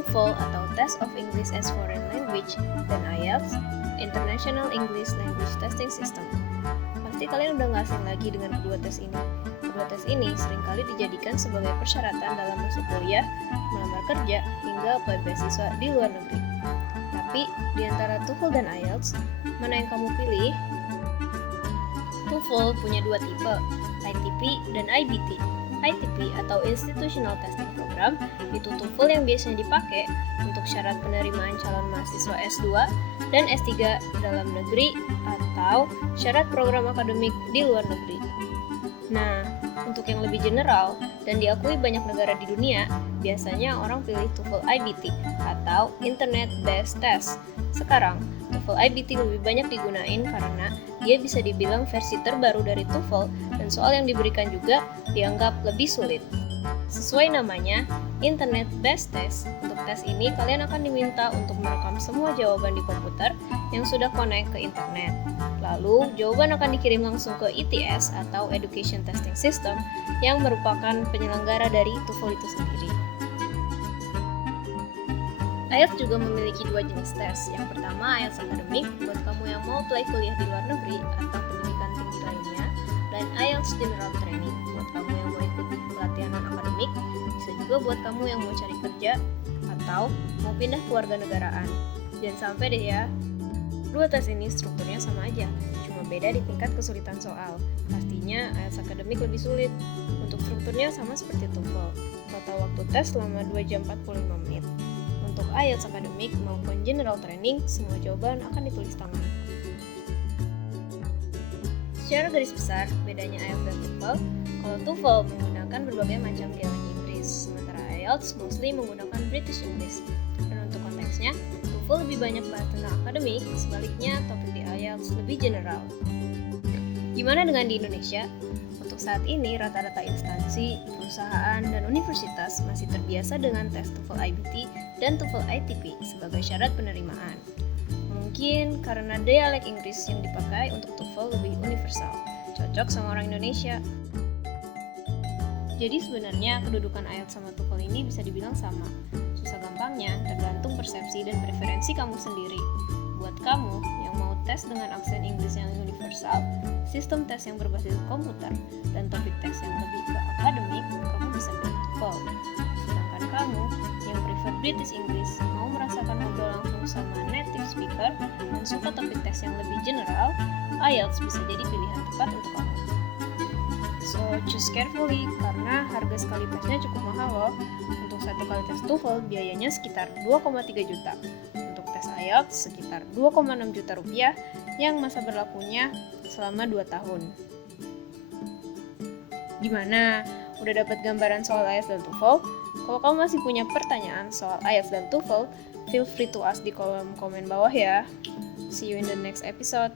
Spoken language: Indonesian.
TOEFL atau Test of English as Foreign Language, dan IELTS, International English Language Testing System. Pasti kalian udah gak asing lagi dengan kedua tes ini. Kedua tes ini seringkali dijadikan sebagai persyaratan dalam masuk kuliah, melamar kerja, hingga apply beasiswa di luar negeri. Tapi, di antara TOEFL dan IELTS, mana yang kamu pilih? TOEFL punya dua tipe, ITP dan IBT. ITP atau Institutional Testing Program itu TOEFL yang biasanya dipakai untuk syarat penerimaan calon mahasiswa S2 dan S3 dalam negeri atau syarat program akademik di luar negeri. Nah, untuk yang lebih general dan diakui banyak negara di dunia, biasanya orang pilih TOEFL IBT atau Internet Based Test. Sekarang, TOEFL IBT lebih banyak digunain karena dia bisa dibilang versi terbaru dari TOEFL dan soal yang diberikan juga dianggap lebih sulit. Sesuai namanya, Internet Based Test. Untuk tes ini, kalian akan diminta untuk merekam semua jawaban di komputer yang sudah connect ke internet. Lalu, jawaban akan dikirim langsung ke ETS atau Education Testing System yang merupakan penyelenggara dari TOEFL itu sendiri. IELTS juga memiliki dua jenis tes. Yang pertama, IELTS akademik buat kamu yang mau apply kuliah di luar negeri atau pendidikan tinggi lainnya, dan IELTS General Training buat kamu yang mau ikut pelatihan non-akademik, bisa juga buat kamu yang mau cari kerja atau mau pindah kewarganegaraan. Jangan sampai deh ya. Dua tes ini strukturnya sama aja, cuma beda di tingkat kesulitan soal. Pastinya IELTS akademik lebih sulit. Untuk strukturnya sama seperti TOEFL. Total waktu tes selama 2 jam 45 menit. Untuk IELTS akademik maupun general training, semua jawaban akan ditulis tangan. Secara garis besar, bedanya IELTS dan TOEFL, kalau TOEFL menggunakan berbagai macam dialek Inggris, sementara IELTS mostly menggunakan British English. Dan untuk konteksnya, TOEFL lebih banyak bahas tentang akademik, sebaliknya topik di IELTS lebih general. Gimana dengan di Indonesia? Untuk saat ini, rata-rata instansi, perusahaan, dan universitas masih terbiasa dengan tes TOEFL IBT dan TOEFL ITP sebagai syarat penerimaan. Mungkin karena dialek Inggris yang dipakai untuk TOEFL lebih universal, cocok sama orang Indonesia. Jadi sebenarnya kedudukan IELTS sama TOEFL ini bisa dibilang sama. Susah gampangnya tergantung persepsi dan preferensi kamu sendiri. Buat kamu yang mau tes dengan aksen Inggris yang universal, sistem tes yang berbasis komputer, dan topik tes yang lebih ke akademik, kamu bisa pilih TOEFL. Sedangkan kamu yang prefer British English, mau merasakan ngobrol langsung sama native speaker, dan suka topik tes yang lebih general, IELTS bisa jadi pilihan tepat untuk kamu. So, choose carefully, karena harga sekali tesnya cukup mahal loh. Untuk satu kali tes TOEFL, biayanya sekitar 2,3 juta. Untuk tes IELTS, sekitar 2,6 juta rupiah, yang masa berlakunya selama 2 tahun. Gimana? Udah dapat gambaran soal IELTS dan TOEFL? Kalau kamu masih punya pertanyaan soal IELTS dan TOEFL, feel free to ask di kolom komen bawah ya. See you in the next episode.